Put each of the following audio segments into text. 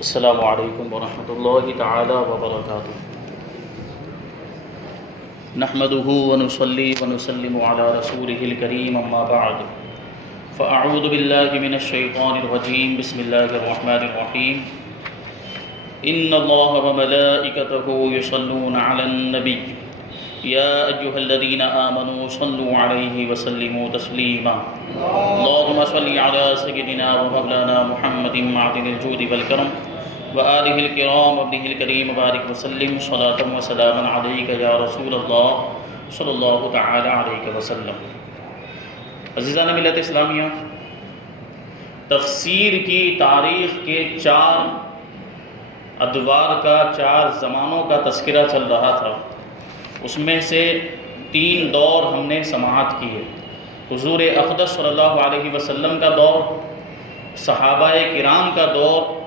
السلام علیکم ورحمۃ اللہ تعالی وبرکاتہ۔ نحمده ونصلي ونسلم على رسوله الكريم اما بعد فاعوذ باللہ من الشیطان الرجیم بسم اللہ الرحمن الرحیم ان اللہ وملائکته یصلون علی النبی یا ایہا الذین آمنوا صلوا علیہ وسلموا تسلیما اللہم صل علی سیدنا ومولانا محمد معدن الجود والکرم وآلہ الکرام وابنہ الکریم وبارک وسلم صلاۃ وسلام علیک یا رسول اللہ صلی اللہ تعالی علیہ وسلم۔ عزیزان ملت اسلامیہ، تفسیر کی تاریخ کے 4 ادوار کا 4 زمانوں کا تذکرہ چل رہا تھا۔ اس میں سے 3 دور ہم نے سماعت کی ہے۔ حضور اقدس صلی اللہ علیہ وسلم کا دور، صحابہ کرام کا دور،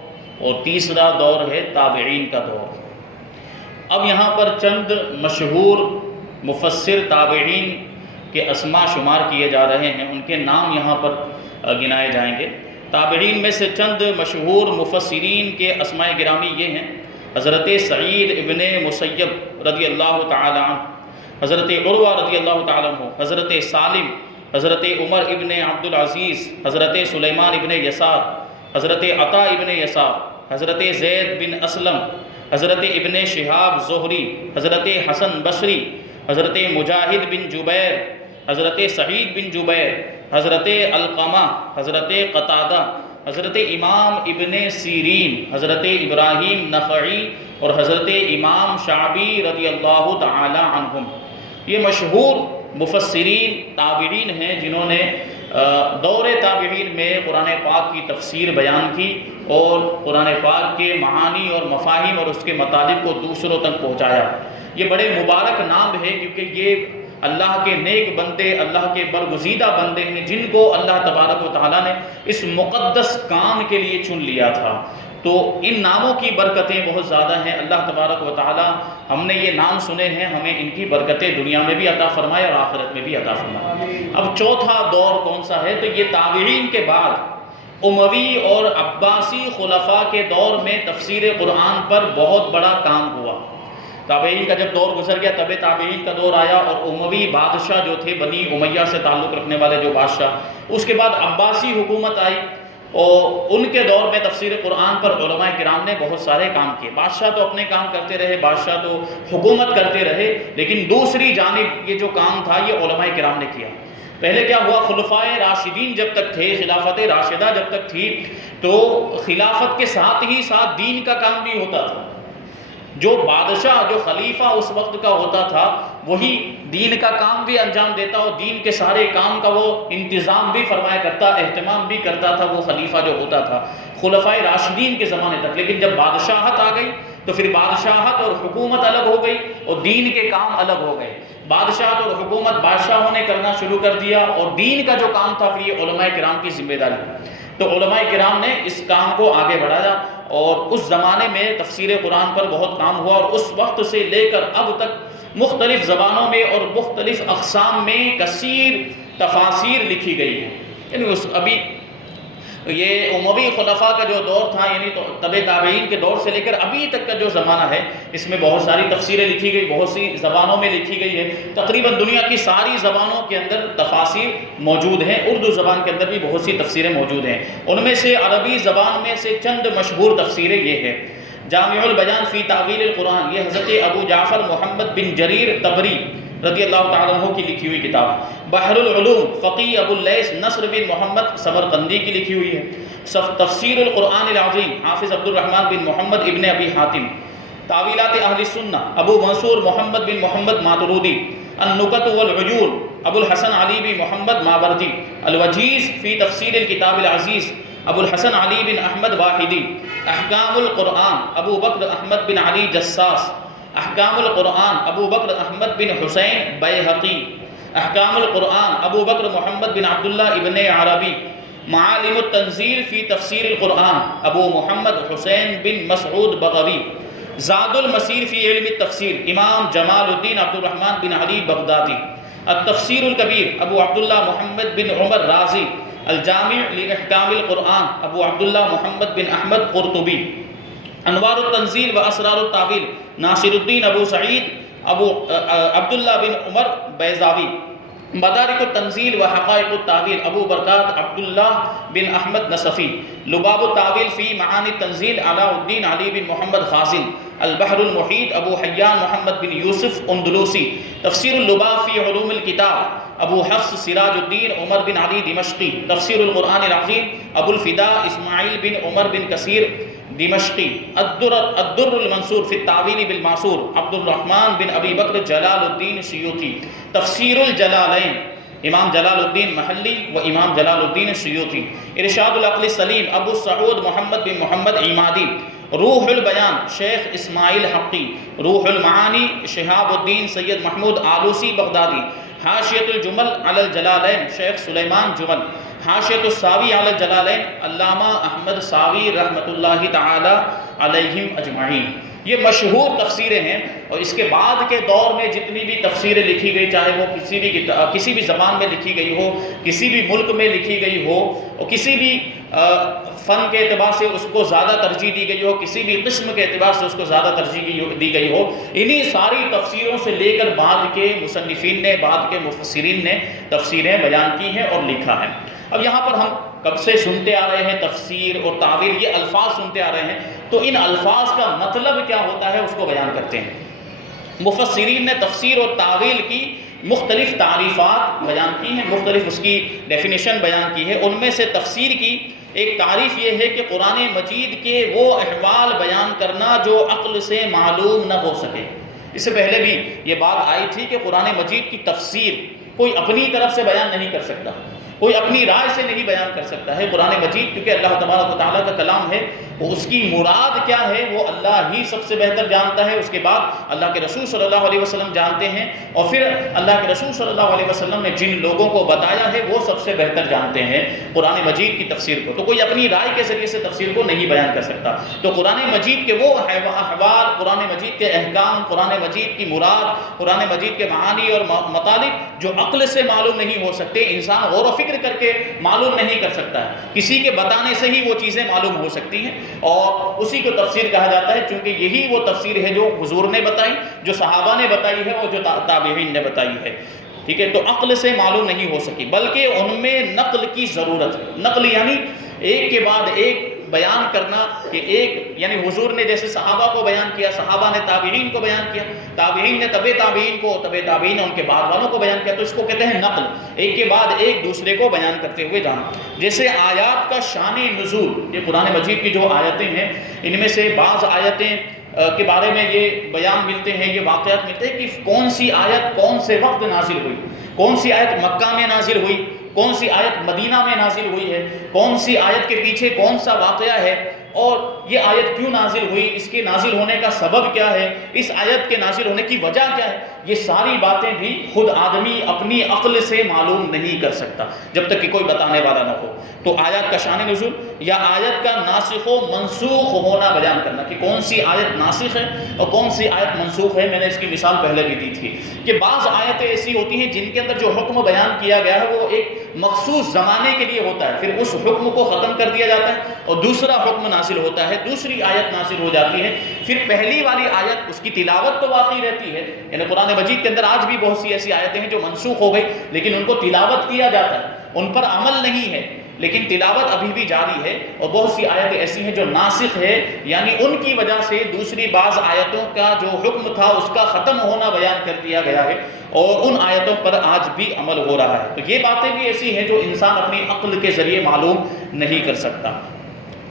اور تیسرا دور ہے تابعین کا دور۔ اب یہاں پر چند مشہور مفسر تابعین کے اسماء شمار کیے جا رہے ہیں، ان کے نام یہاں پر گنائے جائیں گے۔ تابعین میں سے چند مشہور مفسرین کے اسماء گرامی یہ ہیں: حضرت سعید ابن مسیب رضی اللہ تعالی عنہ، حضرت عروہ رضی اللہ تعالی عنہ، حضرت سالم، حضرت عمر ابن عبدالعزیز، حضرت سلیمان ابن یسار، حضرت عطا ابن یسار، حضرت زید بن اسلم، حضرت ابن شہاب زہری، حضرت حسن بصری، حضرت مجاہد بن جبیر، حضرت سعید بن جبیر، حضرت علقمہ، حضرت قتادہ، حضرت امام ابن سیرین، حضرت ابراہیم نخعی اور حضرت امام شعبی رضی اللہ تعالی عنہم۔ یہ مشہور مفسرین تابعین ہیں جنہوں نے دور تابعین میں قرآن پاک کی تفسیر بیان کی اور قرآن پاک کے معانی اور مفاہیم اور اس کے مطالب کو دوسروں تک پہنچایا۔ یہ بڑے مبارک نام ہے کیونکہ یہ اللہ کے نیک بندے، اللہ کے برگزیدہ بندے ہیں جن کو اللہ تبارک و تعالیٰ نے اس مقدس کام کے لیے چن لیا تھا۔ تو ان ناموں کی برکتیں بہت زیادہ ہیں۔ اللہ تبارک و تعالیٰ، ہم نے یہ نام سنے ہیں، ہمیں ان کی برکتیں دنیا میں بھی عطا فرمائے اور آخرت میں بھی عطا فرمائے۔ اب چوتھا دور کون سا ہے؟ تو یہ تابعین کے بعد اموی اور عباسی خلفاء کے دور میں تفسیر قرآن پر بہت بڑا کام ہوا۔ تابعین کا جب دور گزر گیا تب تابعین کا دور آیا، اور اموی بادشاہ جو تھے، بنی امیہ سے تعلق رکھنے والے جو بادشاہ، اس کے بعد عباسی حکومت آئی، اور ان کے دور میں تفسیر قرآن پر علماء کرام نے بہت سارے کام کیے۔ بادشاہ تو اپنے کام کرتے رہے، بادشاہ تو حکومت کرتے رہے، لیکن دوسری جانب یہ جو کام تھا یہ علماء کرام نے کیا۔ پہلے کیا ہوا؟ خلفائے راشدین جب تک تھے، خلافت راشدہ جب تک تھی، تو خلافت کے ساتھ ہی ساتھ دین کا کام بھی ہوتا تھا۔ جو بادشاہ، جو خلیفہ اس وقت کا ہوتا تھا، وہی دین کا کام بھی انجام دیتا اور دین کے سارے کام کا وہ انتظام بھی فرمایا کرتا، اہتمام بھی کرتا تھا وہ خلیفہ جو ہوتا تھا خلفائے راشدین کے زمانے تک۔ لیکن جب بادشاہت آ گئی تو پھر بادشاہت اور حکومت الگ ہو گئی اور دین کے کام الگ ہو گئے۔ بادشاہت اور حکومت بادشاہوں نے کرنا شروع کر دیا، اور دین کا جو کام تھا پھر یہ علماء کرام کی ذمہ داری۔ تو علماء کرام نے اس کام کو آگے بڑھایا، اور اس زمانے میں تفسیر قرآن پر بہت کام ہوا، اور اس وقت سے لے کر اب تک مختلف زبانوں میں اور مختلف اقسام میں کثیر تفاسیر لکھی گئی ہیں۔ یعنی ابھی یہ اموی خلفاء کا جو دور تھا، یعنی تبع تابعین کے دور سے لے کر ابھی تک کا جو زمانہ ہے، اس میں بہت ساری تفسیریں لکھی گئی، بہت سی زبانوں میں لکھی گئی ہے۔ تقریباً دنیا کی ساری زبانوں کے اندر تفاسیر موجود ہیں، اردو زبان کے اندر بھی بہت سی تفسیریں موجود ہیں۔ ان میں سے عربی زبان میں سے چند مشہور تفسیریں یہ ہیں: جامع البیان فی تعویل القرآن، یہ حضرت ابو جعفر محمد بن جریر طبری رضی اللہ تعالیٰ عنہ کی لکھی ہوئی کتاب۔ بحر العلوم، فقی ابو اللیث نصر بن محمد سمرقندی کی لکھی ہوئی ہے۔ تفسیر القرآن العظیم، حافظ عبد الرحمن بن محمد ابن ابی حاتم۔ تعویلات اہل السنہ، ابو منصور محمد بن محمد ماترودی۔ النکت والعیون، ابو الحسن علی بن محمد ماوردی۔ الوجیز فی تفسیر الکتاب العزیز، ابو الحسن علی بن احمد واحدی۔ احکام القرآن، ابو بکر احمد بن علی جساس۔ احکام القرآن، ابو بکر احمد بن حسین بیہقی۔ احکام القرآن، ابو بکر محمد بن عبداللہ ابن عربی۔ معالم التنزیل فی تفسیر القرآن، ابو محمد حسین بن مسعود بغوی۔ زاد المسیر فی علم التفسیر، امام جمال الدین عبد الرحمن بن علی بغدادی۔ التفسیر الکبیر، ابو عبداللہ محمد بن عمر رازی۔ الجامع لاحکام القرآن، ابو عبداللہ محمد بن احمد قرطبی۔ انوار التنزیل و اسرار التاویل ناصر الدین ابو سعید ابو عبداللہ بن عمر بیضاوی، مدارک التنزیل و حقائق التاویل ابو برکات عبداللہ بن احمد نصفی، لباب التاویل فی معانی التنزیل علاء الدین علی بن محمد خازن، البحر المحیط ابو حیان محمد بن یوسف اندلوسی، تفسیر اللباب فی علوم الکتاب ابو حفص سراج الدین عمر بن علی دمشقی، تفسیر القرآن العظیم ابو الفدا اسماعیل بن عمر بن کثیر دمشقی، الدر المنصور فی التعویل بالمعصور عبد الرحمن بن ابی بکر جلال الدین سیوطی، تفسیر الجلالین امام جلال الدین محلی و امام جلال الدین سیوطی، ارشاد العقل السلیم ابو سعود محمد بن محمد عمادی، روح البیان شیخ اسماعیل حقی، روح المعانی شہاب الدین سید محمود آلوسی بغدادی، حاشیۃ الجمل علی الجلالین شیخ سلیمان جمل، حاشیۃ الساوی علی الجلالین علامہ احمد ساوی رحمۃ اللہ تعالی علیہم اجمعین۔ یہ مشہور تفسیریں ہیں، اور اس کے بعد کے دور میں جتنی بھی تفسیریں لکھی گئی، چاہے وہ کسی بھی زبان میں لکھی گئی ہو، کسی بھی ملک میں لکھی گئی ہو، اور کسی بھی فن کے اعتبار سے اس کو زیادہ ترجیح دی گئی ہو، کسی بھی قسم کے اعتبار سے اس کو زیادہ ترجیح دی گئی ہو، انہی ساری تفسیروں سے لے کر بعد کے مصنفین نے، بعد کے مفسرین نے تفسیریں بیان کی ہیں اور لکھا ہے۔ اب یہاں پر ہم کب سے سنتے آ رہے ہیں تفسیر اور تعویل، یہ الفاظ سنتے آ رہے ہیں، تو ان الفاظ کا مطلب کیا ہوتا ہے اس کو بیان کرتے ہیں۔ مفسرین نے تفسیر اور تعویل کی مختلف تعریفات بیان کی ہیں، مختلف اس کی ڈیفینیشن بیان کی ہے۔ ان میں سے تفسیر کی ایک تعریف یہ ہے کہ قرآن مجید کے وہ احوال بیان کرنا جو عقل سے معلوم نہ ہو سکے۔ اس سے پہلے بھی یہ بات آئی تھی کہ قرآن مجید کی تفسیر کوئی اپنی طرف سے بیان نہیں کر سکتا، کوئی اپنی رائے سے نہیں بیان کر سکتا ہے۔ قرآن مجید کیونکہ اللہ تبارک و تعالیٰ کا کلام ہے، وہ اس کی مراد کیا ہے وہ اللہ ہی سب سے بہتر جانتا ہے، اس کے بعد اللہ کے رسول صلی اللہ علیہ وسلم جانتے ہیں، اور پھر اللہ کے رسول صلی اللہ علیہ وسلم نے جن لوگوں کو بتایا ہے وہ سب سے بہتر جانتے ہیں قرآن مجید کی تفسیر کو، تو کوئی اپنی رائے کے ذریعے سے تفسیر کو نہیں بیان کر سکتا۔ تو قرآن مجید کے وہ احوال، قرآن مجید کے احکام، قرآن مجید کی مراد، قرآن مجید کے معانی اور مطالب جو عقل سے معلوم نہیں ہو سکتے، انسان غور و فکر کر کے معلوم نہیں کر سکتا ہے، کسی کے بتانے سے ہی وہ چیزیں معلوم ہو سکتی ہیں، اور اسی کو تفسیر کہا جاتا ہے، چونکہ یہی وہ تفسیر ہے جو حضور نے بتائی، جو صحابہ نے بتائی ہے اور جو تابعین نے بتائی ہے۔ ٹھیک ہے، تو عقل سے معلوم نہیں ہو سکی، بلکہ ان میں نقل کی ضرورت ہے۔ نقل یعنی ایک کے بعد ایک بیان کرنا، کہ ایک یعنی حضور نے جیسے صحابہ کو بیان کیا، صحابہ نے تابعین کو بیان کیا، تابعین نے تبع تابعین کو، تبع تابعین نے ان کے بعد والوں کو بیان کیا، تو اس کو کہتے ہیں نقل، ایک کے بعد ایک دوسرے کو بیان کرتے ہوئے جانا۔ جیسے آیات کا شان نزول، یہ قرآن مجید کی جو آیتیں ہیں، ان میں سے بعض آیتیں کے بارے میں یہ بیان ملتے ہیں، یہ واقعات ملتے ہیں کہ کون سی آیت کون سے وقت نازل ہوئی، کون سی آیت مکہ میں نازل ہوئی، کون سی آیت مدینہ میں نازل ہوئی ہے، کون سی آیت کے پیچھے کون سا واقعہ ہے، اور یہ آیت کیوں نازل ہوئی، اس کے نازل ہونے کا سبب کیا ہے، اس آیت کے نازل ہونے کی وجہ کیا ہے، یہ ساری باتیں بھی خود آدمی اپنی عقل سے معلوم نہیں کر سکتا جب تک کہ کوئی بتانے والا نہ ہو۔ تو آیات کا شان نزول یا آیت کا ناسخ و منسوخ ہونا بیان کرنا، کہ کون سی آیت ناسخ ہے اور کون سی آیت منسوخ ہے۔ میں نے اس کی مثال پہلے بھی دی تھی کہ بعض آیتیں ایسی ہوتی ہیں جن کے اندر جو حکم بیان کیا گیا ہے وہ ایک مخصوص زمانے کے لیے ہوتا ہے، پھر اس حکم کو ختم کر دیا جاتا ہے اور دوسرا حکم نازل ہوتا ہے، دوسری آیت نازل ہو جاتی ہے، پھر پہلی والی آیت اس کی تلاوت تو باقی رہتی ہے۔ یعنی قرآن مجید کے اندر آج بھی بہت سی ایسی آیتیں ہیں جو منسوخ ہو گئی، لیکن ان کو تلاوت کیا جاتا ہے، ان پر عمل نہیں ہے، لیکن تلاوت ابھی بھی جاری ہے، اور بہت سی آیتیں ایسی ہیں جو ناسخ ہے، یعنی ان کی وجہ سے دوسری بعض آیتوں کا جو حکم تھا اس کا ختم ہونا بیان کر دیا گیا ہے، اور ان آیتوں پر آج بھی عمل ہو رہا ہے۔ تو یہ باتیں بھی ایسی ہیں جو انسان اپنی عقل کے ذریعے معلوم نہیں کر سکتا۔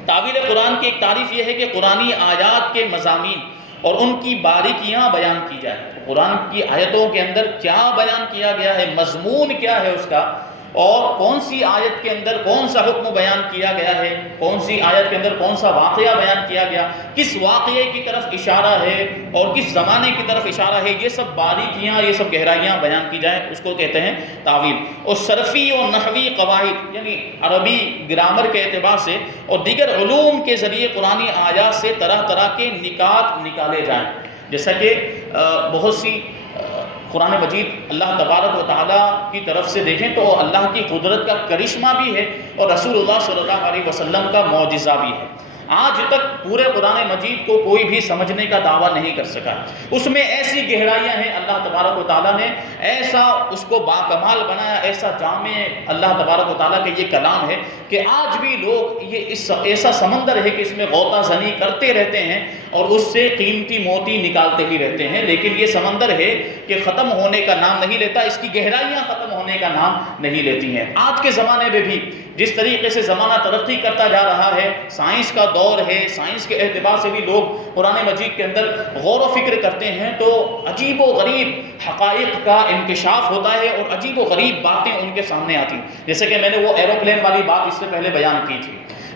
تعویل قرآن کی ایک تعریف یہ ہے کہ قرآنی آیات کے مضامین اور ان کی باریکیاں بیان کی جائیں۔ قرآن کی آیتوں کے اندر کیا بیان کیا گیا ہے، مضمون کیا ہے اس کا، اور کون سی آیت کے اندر کون سا حکم بیان کیا گیا ہے، کون سی آیت کے اندر کون سا واقعہ بیان کیا گیا، کس واقعے کی طرف اشارہ ہے اور کس زمانے کی طرف اشارہ ہے، یہ سب باریکیاں، یہ سب گہرائیاں بیان کی جائیں، اس کو کہتے ہیں تعویل۔ اور صرفی اور نحوی قواعد، یعنی عربی گرامر کے اعتبار سے اور دیگر علوم کے ذریعے قرآنی آیات سے طرح طرح کے نکات نکالے جائیں۔ جیسا کہ بہت سی قرآن مجید اللہ تبارک و تعالیٰ کی طرف سے دیکھیں تو اللہ کی قدرت کا کرشمہ بھی ہے اور رسول اللہ صلی اللہ علیہ وسلم کا معجزہ بھی ہے۔ آج تک پورے قرآن مجید کو کوئی بھی سمجھنے کا دعویٰ نہیں کر سکا۔ اس میں ایسی گہرائیاں ہیں، اللہ تبارک و تعالیٰ نے ایسا اس کو باکمال بنایا، ایسا جامع اللہ تبارک و تعالیٰ کا یہ کلام ہے کہ آج بھی لوگ یہ ایسا سمندر ہے کہ اس میں غوطہ زنی کرتے رہتے ہیں اور اس سے قیمتی موتی نکالتے ہی رہتے ہیں، لیکن یہ سمندر ہے کہ ختم ہونے کا نام نہیں لیتا، اس کی گہرائیاں ختم ہونے کا نام نہیں لیتی ہیں۔ آج کے زمانے میں بھی جس طریقے سے زمانہ ترقی کرتا جا رہا ہے، سائنس کا دور ہے، سائنس کے اعتبار سے بھی لوگ قرآن مجید کے اندر غور و فکر کرتے ہیں تو عجیب و غریب حقائق کا انکشاف ہوتا ہے اور عجیب و غریب باتیں ان کے سامنے آتی ہیں۔ جیسے کہ میں نے وہ ایروپلین والی بات اس سے پہلے بیان کی تھی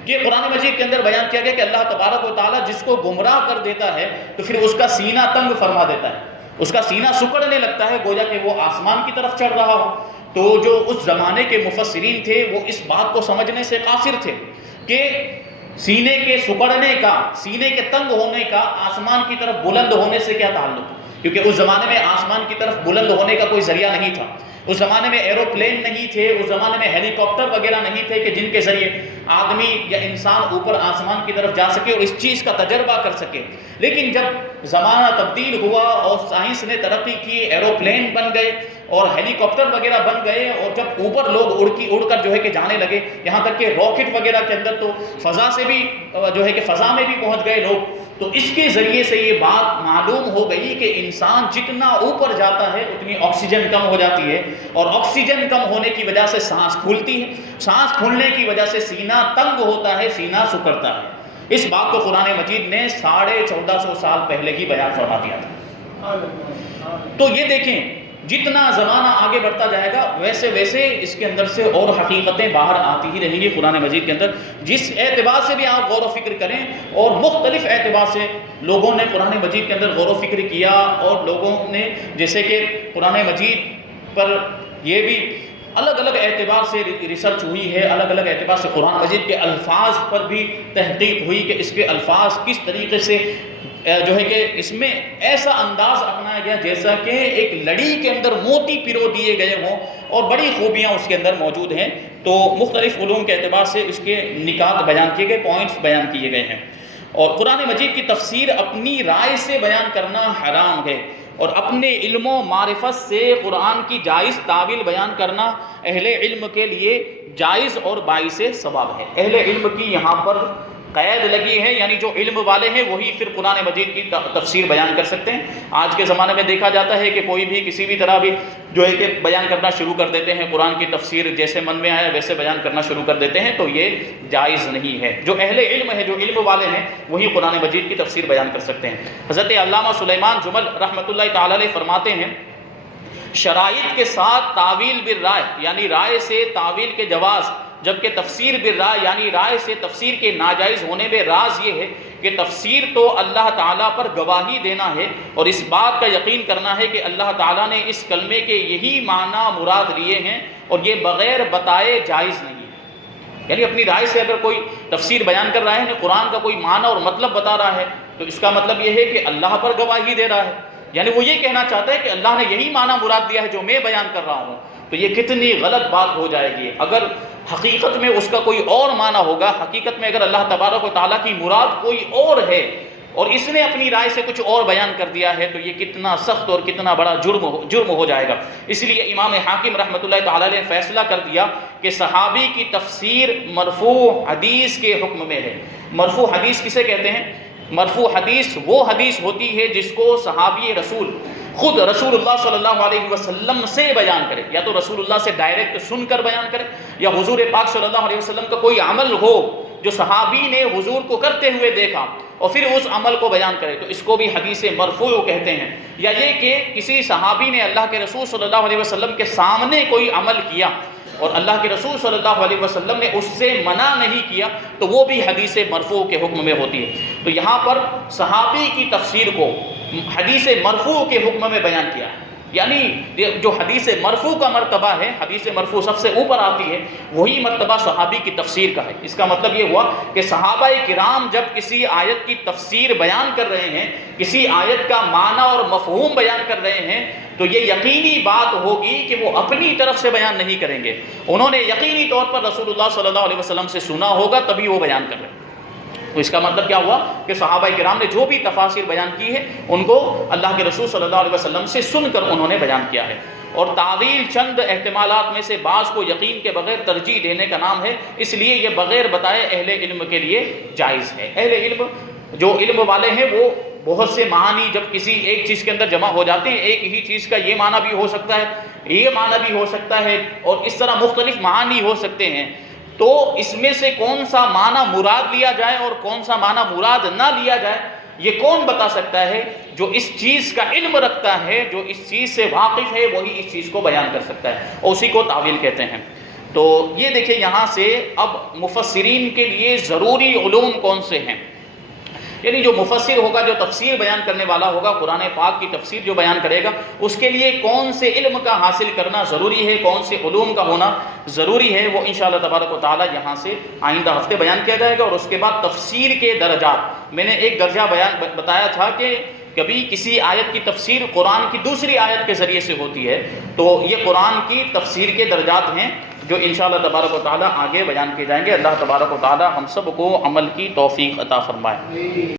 کہ قرآن مجید کے اندر بیان کیا گیا کہ اللہ تبارک و تعالیٰ جس کو گمراہ کر دیتا ہے تو پھر اس کا سینہ تنگ فرما دیتا ہے، اس کا سینہ سکڑنے لگتا ہے گویا کہ وہ آسمان کی طرف چڑھ رہا ہو۔ تو جو اس زمانے کے مفسرین تھے وہ اس بات کو سمجھنے سے قاصر تھے کہ سینے کے سکڑنے کا، سینے کے تنگ ہونے کا آسمان کی طرف بلند ہونے سے کیا تعلق، کیونکہ اس زمانے میں آسمان کی طرف بلند ہونے کا کوئی ذریعہ نہیں تھا، اس زمانے میں ایروپلین نہیں تھے، اس زمانے میں ہیلی کاپٹر وغیرہ نہیں تھے کہ جن کے ذریعے آدمی یا انسان اوپر آسمان کی طرف جا سکے اور اس چیز کا تجربہ کر سکے۔ لیکن جب زمانہ تبدیل ہوا اور سائنس نے ترقی کی، ایروپلین بن گئے اور ہیلی کاپٹر وغیرہ بن گئے، اور جب اوپر لوگ اڑ کر جو ہے کہ جانے لگے، یہاں تک کہ راکٹ وغیرہ کے اندر تو فضا سے بھی جو ہے کہ فضا میں بھی پہنچ گئے لوگ، تو اس کے ذریعے سے یہ بات معلوم ہو گئی کہ انسان جتنا اوپر جاتا ہے اتنی آکسیجن کم ہو جاتی ہے، اور آکسیجن کم ہونے کی وجہ سے سانس پھولتی ہے، سانس پھولنے کی وجہ سے سینہ تنگ ہوتا ہے، سینہ سکڑتا ہے۔ اس بات کو قرآن مجید نے 1450 سال پہلے ہی بیان فرما دیا تھا۔ تو یہ دیکھیں جتنا زمانہ آگے بڑھتا جائے گا ویسے ویسے اس کے اندر سے اور حقیقتیں باہر آتی ہی رہیں گی قرآن مجید کے اندر، جس اعتبار سے بھی آپ غور و فکر کریں، اور مختلف اعتبار سے لوگوں نے قرآن مجید کے اندر غور و فکر کیا، اور لوگوں نے جیسے کہ قرآن مجید پر یہ بھی الگ الگ اعتبار سے ریسرچ ہوئی ہے، الگ الگ اعتبار سے قرآن مجید کے الفاظ پر بھی تحقیق ہوئی کہ اس کے الفاظ کس طریقے سے جو ہے کہ اس میں ایسا انداز اپنایا گیا جیسا کہ ایک لڑی کے اندر موتی پرو دیے گئے ہوں، اور بڑی خوبیاں اس کے اندر موجود ہیں۔ تو مختلف علوم کے اعتبار سے اس کے نکات بیان کیے گئے، پوائنٹس بیان کیے گئے ہیں۔ اور قرآن مجید کی تفسیر اپنی رائے سے بیان کرنا حرام ہے، اور اپنے علم و معرفت سے قرآن کی جائز تعویل بیان کرنا اہل علم کے لیے جائز اور باعث ثواب ہے۔ اہل علم کی یہاں پر قید لگی ہے، یعنی جو علم والے ہیں وہی پھر قرآن مجید کی تفسیر بیان کر سکتے ہیں۔ آج کے زمانے میں دیکھا جاتا ہے کہ کوئی بھی کسی بھی طرح بھی جو ہے کہ بیان کرنا شروع کر دیتے ہیں، قرآن کی تفسیر جیسے من میں آیا ویسے بیان کرنا شروع کر دیتے ہیں، تو یہ جائز نہیں ہے۔ جو اہل علم ہے، جو علم والے ہیں، وہی قرآن مجید کی تفسیر بیان کر سکتے ہیں۔ حضرت علامہ سلیمان جمل رحمۃ اللہ تعالی علیہ فرماتے ہیں، شرائط کے ساتھ تعویل بالرائے، یعنی رائے سے تعویل کے جواز، جبکہ تفسیر بالرائے یعنی رائے سے تفسیر کے ناجائز ہونے میں راز یہ ہے کہ تفسیر تو اللہ تعالیٰ پر گواہی دینا ہے، اور اس بات کا یقین کرنا ہے کہ اللہ تعالیٰ نے اس کلمے کے یہی معنی مراد لیے ہیں، اور یہ بغیر بتائے جائز نہیں ہے۔ یعنی اپنی رائے سے اگر کوئی تفسیر بیان کر رہا ہے، قرآن کا کوئی معنی اور مطلب بتا رہا ہے، تو اس کا مطلب یہ ہے کہ اللہ پر گواہی دے رہا ہے، یعنی وہ یہ کہنا چاہتا ہے کہ اللہ نے یہی معنی مراد دیا ہے جو میں بیان کر رہا ہوں۔ تو یہ کتنی غلط بات ہو جائے گی اگر حقیقت میں اس کا کوئی اور معنی ہوگا، حقیقت میں اگر اللہ تبارک و تعالیٰ کی مراد کوئی اور ہے اور اس نے اپنی رائے سے کچھ اور بیان کر دیا ہے، تو یہ کتنا سخت اور کتنا بڑا جرم ہو جائے گا۔ اس لیے امام حاکم رحمۃ اللہ تعالیٰ نے فیصلہ کر دیا کہ صحابی کی تفسیر مرفوع حدیث کے حکم میں ہے۔ مرفوع حدیث کسے کہتے ہیں؟ مرفوع حدیث وہ حدیث ہوتی ہے جس کو صحابی رسول خود رسول اللہ صلی اللہ علیہ وسلم سے بیان کرے، یا تو رسول اللہ سے ڈائریکٹ سن کر بیان کرے، یا حضور پاک صلی اللہ علیہ وسلم کا کوئی عمل ہو جو صحابی نے حضور کو کرتے ہوئے دیکھا اور پھر اس عمل کو بیان کرے، تو اس کو بھی حدیث مرفوع کہتے ہیں۔ یا یہ کہ کسی صحابی نے اللہ کے رسول صلی اللہ علیہ وسلم کے سامنے کوئی عمل کیا اور اللہ کے رسول صلی اللہ علیہ وسلم نے اس سے منع نہیں کیا، تو وہ بھی حدیث مرفوع کے حکم میں ہوتی ہے۔ تو یہاں پر صحابی کی تفسیر کو حدیث مرفوع کے حکم میں بیان کیا، یعنی جو حدیث مرفوع کا مرتبہ ہے، حدیث مرفوع سب سے اوپر آتی ہے، وہی مرتبہ صحابی کی تفسیر کا ہے۔ اس کا مطلب یہ ہوا کہ صحابہ کرام جب کسی آیت کی تفسیر بیان کر رہے ہیں، کسی آیت کا معنی اور مفہوم بیان کر رہے ہیں، تو یہ یقینی بات ہوگی کہ وہ اپنی طرف سے بیان نہیں کریں گے، انہوں نے یقینی طور پر رسول اللہ صلی اللہ علیہ وسلم سے سنا ہوگا، تبھی وہ بیان کر رہے ہیں۔ تو اس کا مطلب کیا ہوا کہ صحابہ کرام نے جو بھی تفاسیر بیان کی ہے ان کو اللہ کے رسول صلی اللہ علیہ وسلم سے سن کر انہوں نے بیان کیا ہے. اور تعویل چند احتمالات میں سے بعض کو یقین کے بغیر ترجیح دینے کا نام ہے، اس لیے یہ بغیر بتائے اہل علم کے لیے جائز ہے. اہل علم جو علم والے ہیں وہ بہت سے معنی جب کسی ایک چیز کے اندر جمع ہو جاتے ہیں، ایک ہی چیز کا یہ معنی بھی ہو سکتا ہے، یہ معنی بھی ہو سکتا ہے، اور اس طرح مختلف معنی ہو سکتے ہیں، تو اس میں سے کون سا معنی مراد لیا جائے اور کون سا معنی مراد نہ لیا جائے یہ کون بتا سکتا ہے؟ جو اس چیز کا علم رکھتا ہے، جو اس چیز سے واقف ہے، وہی اس چیز کو بیان کر سکتا ہے، اور اسی کو تعویل کہتے ہیں. تو یہ دیکھیں یہاں سے اب مفسرین کے لیے ضروری علوم کون سے ہیں، یعنی جو مفسر ہوگا، جو تفسیر بیان کرنے والا ہوگا، قرآن پاک کی تفسیر جو بیان کرے گا، اس کے لیے کون سے علم کا حاصل کرنا ضروری ہے، کون سے علوم کا ہونا ضروری ہے، وہ انشاءاللہ تبارک و تعالی یہاں سے آئندہ ہفتے بیان کیا جائے گا. اور اس کے بعد تفسیر کے درجات، میں نے ایک درجہ بتایا تھا کہ کبھی کسی آیت کی تفسیر قرآن کی دوسری آیت کے ذریعے سے ہوتی ہے، تو یہ قرآن کی تفسیر کے درجات ہیں جو انشاءاللہ تبارک و تعالی آگے بیان کیے جائیں گے. اللہ تبارک و تعالی ہم سب کو عمل کی توفیق عطا فرمائے.